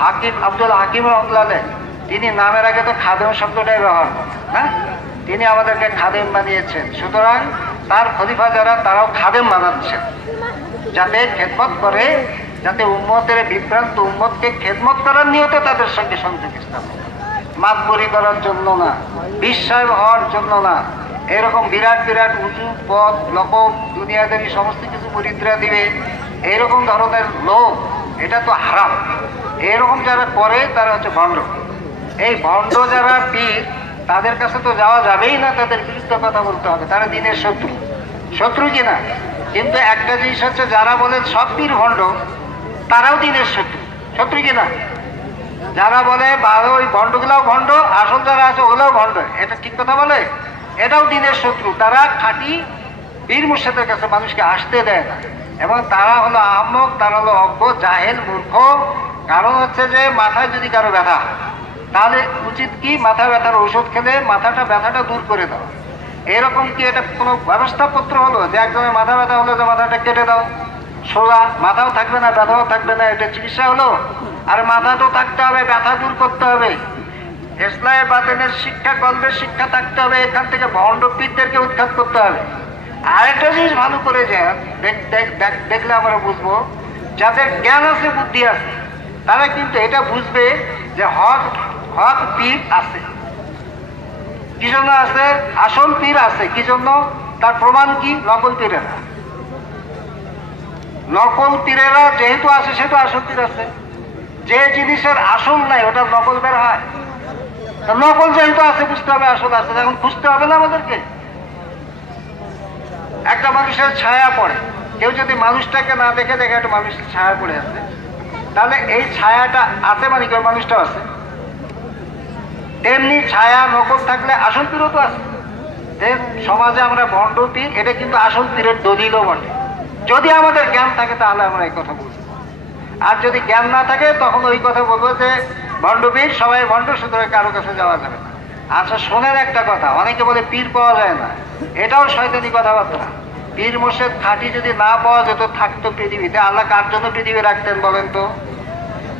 হাকিম আব্দুল হাকিম রহমতুল্লাহ তিনি নামের আগে তো খাদেম শব্দটাই ব্যবহার করেন হ্যাঁ? তিনি আমাদেরকে খাদেম বানিয়েছেন। সুতরাং তার খলিফা যারা, তারাও খাদেম বানাচ্ছেন। যাতে খেদমত করে, যাতে উম্মতের বিভ্রান্ত উম্মতকে খেদমত করার নিয়তে তাদের সঙ্গে সংযোগ স্থাপন মাতবরি করার জন্য না বিশ্বাস হওয়ার জন্য না। এরকম বিরাট বিরাট উঁচু পথ লকব দুনিয়াদারি, সমস্ত কিছু মুরিদরা দিবে। এরকম ধরনের লোক এটা তো হারাম। এরকম যারা করে, তারা হচ্ছে ভণ্ড। এই ভণ্ড যারা পীর, তাদের কাছে তো যাওয়া যাবেই না, তাদের বিরুদ্ধে কথা বলতে হবে। তারা দিনের শত্রু। শত্রু কিনা কিন্তু একটা জিনিস হচ্ছে, যারা বলে সব পীর ভণ্ড, তারাও দিনের শত্রু। শত্রু কিনা যারা বলে ওই ভণ্ডগুলাও ভণ্ড, আসল যারা আছে, ওগুলোও ভণ্ড। এটা ঠিক কথা বলে? এটাও দিনের শত্রু। তারা খাঁটি বীর মুর্শিদের কাছে মানুষকে আসতে দেয় না। এবং তারা হলো আহমক, তারা হলো অজ্ঞ, জাহেল, মূর্খ। কারণ হচ্ছে যে, মাথায় যদি কারও ব্যথা, তাহলে উচিত কি? মাথা ব্যথার ওষুধ খেলে মাথাটা, ব্যথাটা দূর করে দাও। এরকম কি এটা কোনো ব্যবস্থাপত্র হলো যে, একজনের মাথা ব্যথা হলো যে, মাথাটা কেটে দাও? সোজা, মাথাও থাকবে না, ব্যথাও থাকবে না, এটা চিকিৎসা হলো? আর মাথা তো থাকতে হবে, ব্যথা দূর করতে হবে। ইসলামের বাতেনের শিক্ষা কল্পের শিক্ষা থাকতে হবে, এখান থেকে ভণ্ডপীরদেরকে উৎখাত করতে হবে। আরেকটা জিনিস ভালো করে দেখলে আমরা বুঝব, যাদের জ্ঞান আছে, বুদ্ধি আছে, তারা কিন্তু এটা বুঝবে যে হক হক পীর আছে। কি জন্য আছে? আসল পীর আছে। কি জন্য? তার প্রমাণ কি? নকল পীরেরা। নকল পীরেরা যেহেতু আছে সেহেতু আসল পীর আছে। যে জিনিসের আসল নাই ওটা নকল বের হয়। নকল যেহেতু আছে, বুঝতে হবে আসল আছে। এখন খুঁজতে হবে না আমাদেরকে। একটা মানুষের ছায়া পড়ে। কেউ যদি মানুষটাকে না দেখে দেখে একটা মানুষের ছায়া পড়ে আছে। তাহলে এই ছায়াটা আছে মানে কেউ মানুষটা আছে। তেমনি ছায়া, নকল থাকলে আসল পীরও তো আছে সমাজে আমরা ভণ্ড পীর এটা কিন্তু আসল পীরের দলিলও বটে। যদি আমাদের জ্ঞান থাকে, তাহলে আমরা এই কথা বলব। আর যদি জ্ঞান না থাকে, তখন ওই কথা বলব যে ভণ্ডপীর সবাই ভণ্ড সুতরাং কারও কাছে যাওয়া যাবে না। আচ্ছা শোনেন একটা কথা, অনেকে বলে পীর পাওয়া যায় না। এটাও শয়তানি কথাবার্তা। পীর মোর্শেদ খাঁটি যদি না পাওয়া যেত, থাকতো পৃথিবীতে। আল্লাহ কার জন্য পৃথিবী রাখতেন বলেন তো?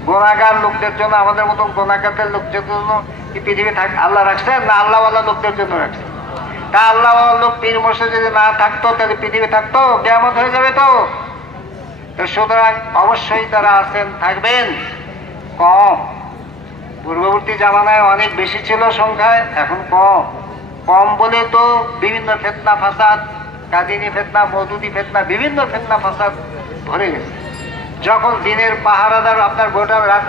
গোনাগার লোকদের জন্য, আমাদের মতন গোনাগারদের লোকদের জন্য কি পৃথিবী থাক আল্লাহ রাখছেন? না, আল্লাহওয়ালা লোকদের জন্য রাখছেন। তা আল্লাহ লোক পীর মোর্শেদ যদি না থাকতো, তাহলে পৃথিবী থাকতো? কেমন হয়ে যাবে তো? তো সুতরাং অবশ্যই তারা আছেন, থাকবেন। কম। পূর্ববর্তী জামানায় অনেক বেশি ছিল সংখ্যায়, এখন কম। কম বলে তো বিভিন্ন ফেতনা, ফাসাদ কাদিনী ফেতনা মধুদি ফেতনা, বিভিন্ন ফেতনা ফাসাদ ভরে গেছে। যখন দিনের পাহারাদার আপনার গোটা রাত্রে